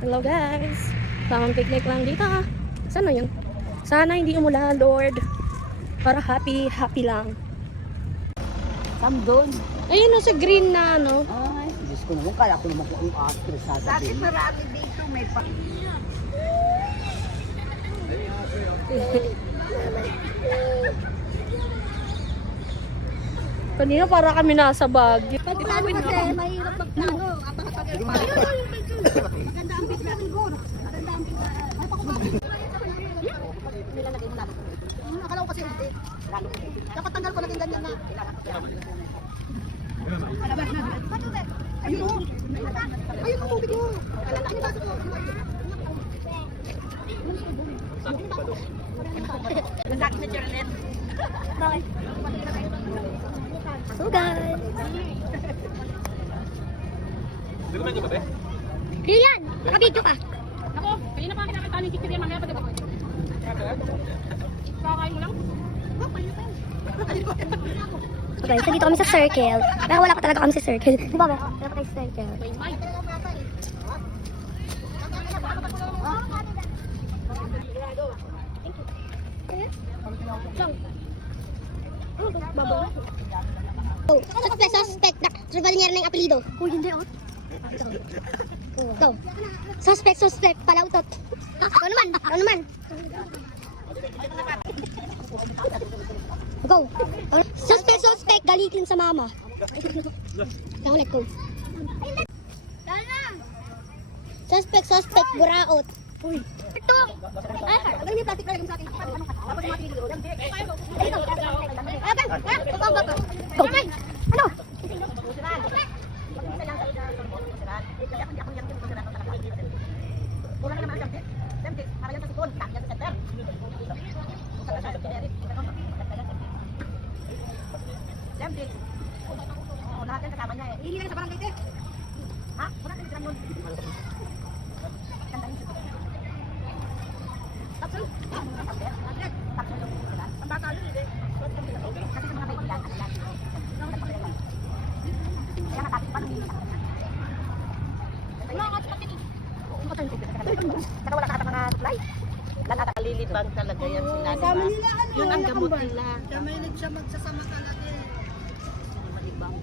Hello guys. Tamang picnic lang dito. Sana yun? Sana hindi umulan, Lord. Para happy lang. Sam doon. Ayun no, sa green na ano. Ay, Diyos ko naman. Kala ko naman kung actress sasabihin. Bakit marami dito? May pa... Kanina para kami nasa Baguio. Pagplano kasi, mahirap magplano. Maganda ang bit natin ko. Maganda ang bit natin. Ay, pakumakin. Nilalagay mo natin. Akala ko kasi hindi. Dapat tanggal ko naging ganyan na. Ayun o. Ayun ang tubig mo. Ayun baso ko. Ganda ka sa Jeronet. Bakit? So guys. Lian, nakabidyo ka. Ako, kanina pa kinakita ni Chichiria, mamaya pa diba? Kakain mo lang? Okay, so dito kami sa circle. Pero wala pa talaga kami sa circle. Di ba ba? Wala pa tayo sa circle. May mic. Oh, suspect. Trevalier na yung apelido. Uy, hindi oh. Go. Suspect. Palautot. Ikaw naman. Go. Suspect. Galitin sa mama. Let's go. Suspect. Buraot. Uy. Ito. Ay, ano yung plastic na sa akin? Tapos yung mga tinigil. Go. Ano? Lilibang talaga yan sila. Sama nila ano? Yun ang gamot nila. Kamainit siya magsasama talaga eh. Malibang.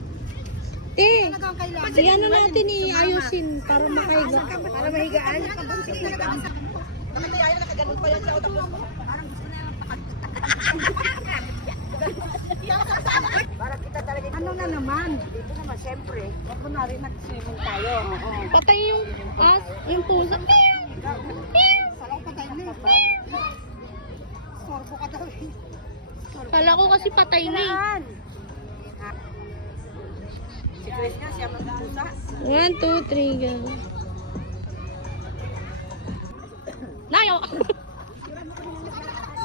Yan na natin i-ayusin para makahiga. Para mahigaan. Namatay ayaw nakaganon pa yan siya. Parang gusto na para kita talaga. Ano na naman? Dito naman, siyempre. Huwag mo na rin nag-swimming tayo. Patay yung yung pusa. Salang patay na eh. Sorbo ka daw eh. Kala ko kasi patay na eh. Si Chris nga, siya magpusa. 1, 2, 3, go. Nayo!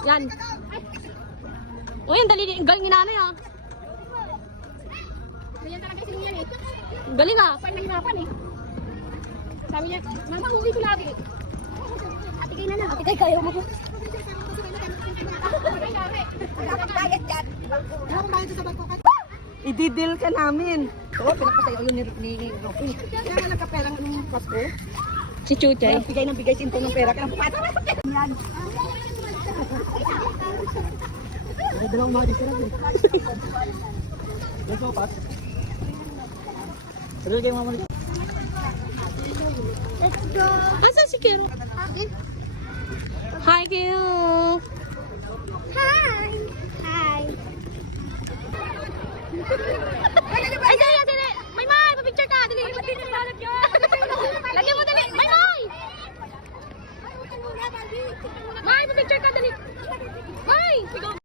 Yan. Uy, ang galing ni nanay ah. Ganyan talaga si Lian eh. Galing ah. Parang nahirapan eh. Sabi niya, mama, uwi ko lagi. Ate kayo na lang. Ate kayo mo. Bayad yan. Ano kung bayad sa bangko ka? Ididil ka namin. Oo, pinakasayo yun ni Rocky. Kaya nga nagkapera ng Pasko. Si Chuchay. Bigay ng bigay sinto ng pera. Kaya pupata. Yan. Ay, dalawang mga dito lang. Let's go, Pat. Tuloy kayo mamuli. Let's go. Asan si Kiro? Hi, Kiro. Hi.